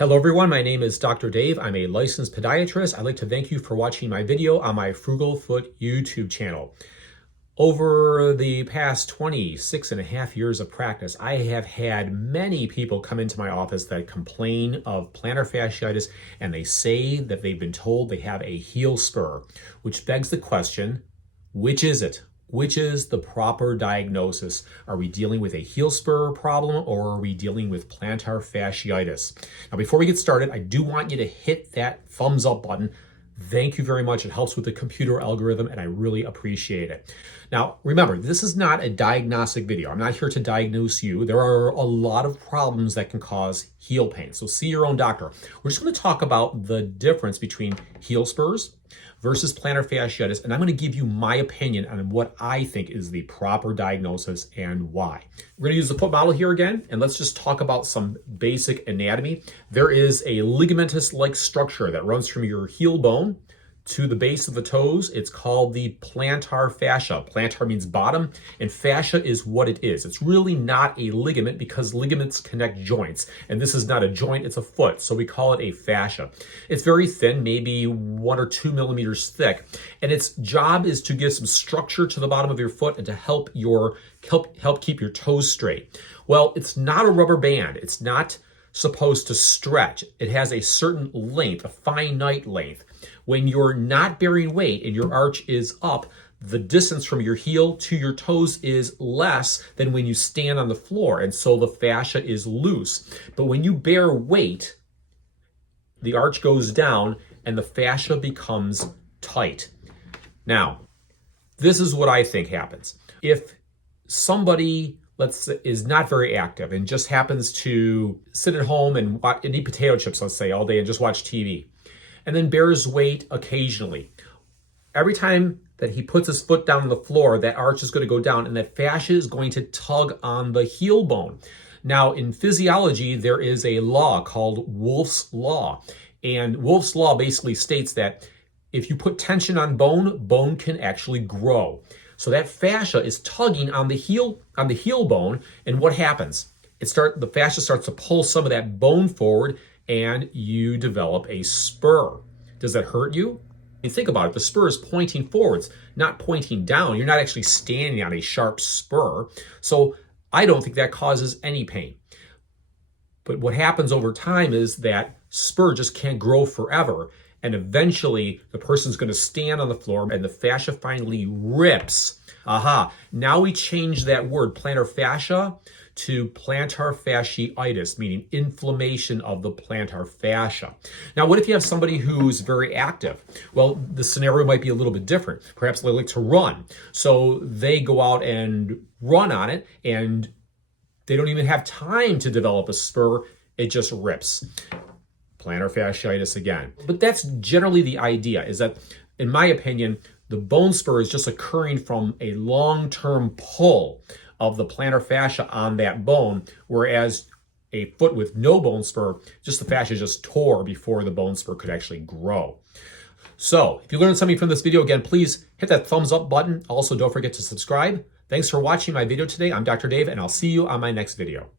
Hello everyone, my name is Dr. Dave. I'm a licensed podiatrist. I'd like to thank you for watching my video on my Frugal Foot YouTube channel. Over the past 26 and a half years of practice, I have had many people come into my office that complain of plantar fasciitis, and they say that they've been told they have a heel spur, which begs the question, which is it? Which is the proper diagnosis? Are we dealing with a heel spur problem, or are we dealing with plantar fasciitis? Now, before we get started, I do want you to hit that thumbs up button. Thank you very much. It helps with the computer algorithm, and I really appreciate it. Now, remember, this is not a diagnostic video. I'm not here to diagnose you. There are a lot of problems that can cause heel pain, so see your own doctor. We're just going to talk about the difference between heel spurs versus plantar fasciitis, and I'm going to give you my opinion on what I think is the proper diagnosis and why. We're going to use the foot model here again, and let's just talk about some basic anatomy. There is a ligamentous-like structure that runs from your heel bone to the base of the toes. It's called the plantar fascia. Plantar means bottom, and fascia is what it is. It's really not a ligament because ligaments connect joints, and this is not a joint, it's a foot, so we call it a fascia. It's very thin, maybe 1 or 2 millimeters thick, and its job is to give some structure to the bottom of your foot and to help keep your toes straight. Well, it's not a rubber band. It's not supposed to stretch. It has a certain length, a finite length. When you're not bearing weight and your arch is up, the distance from your heel to your toes is less than when you stand on the floor, and so the fascia is loose. But when you bear weight, the arch goes down and the fascia becomes tight. Now, this is what I think happens. If somebody, let's say, is not very active and just happens to sit at home and eat potato chips, let's say, all day and just watch TV, and then bears weight occasionally, every time that he puts his foot down on the floor, that arch is going to go down and that fascia is going to tug on the heel bone. Now, in physiology, there is a law called Wolff's Law. And Wolff's Law basically states that if you put tension on bone, bone can actually grow. So that fascia is tugging on the heel bone, and what happens? The fascia starts to pull some of that bone forward, and you develop a spur. Does that hurt you? You think about it, the spur is pointing forwards, not pointing down. You're not actually standing on a sharp spur. So I don't think that causes any pain. But what happens over time is that spur just can't grow forever. And eventually the person's going to stand on the floor and the fascia finally rips. Aha, now we change that word, plantar fascia, to plantar fasciitis, meaning inflammation of the plantar fascia. Now, what if you have somebody who's very active? Well, the scenario might be a little bit different. Perhaps they like to run. So they go out and run on it, and they don't even have time to develop a spur. It just rips. Plantar fasciitis again. But that's generally the idea, is that, in my opinion, the bone spur is just occurring from a long-term pull of the plantar fascia on that bone, whereas a foot with no bone spur, just the fascia just tore before the bone spur could actually grow. So, if you learned something from this video, again, please hit that thumbs up button. Also, don't forget to subscribe. Thanks for watching my video today. I'm Dr. Dave, and I'll see you on my next video.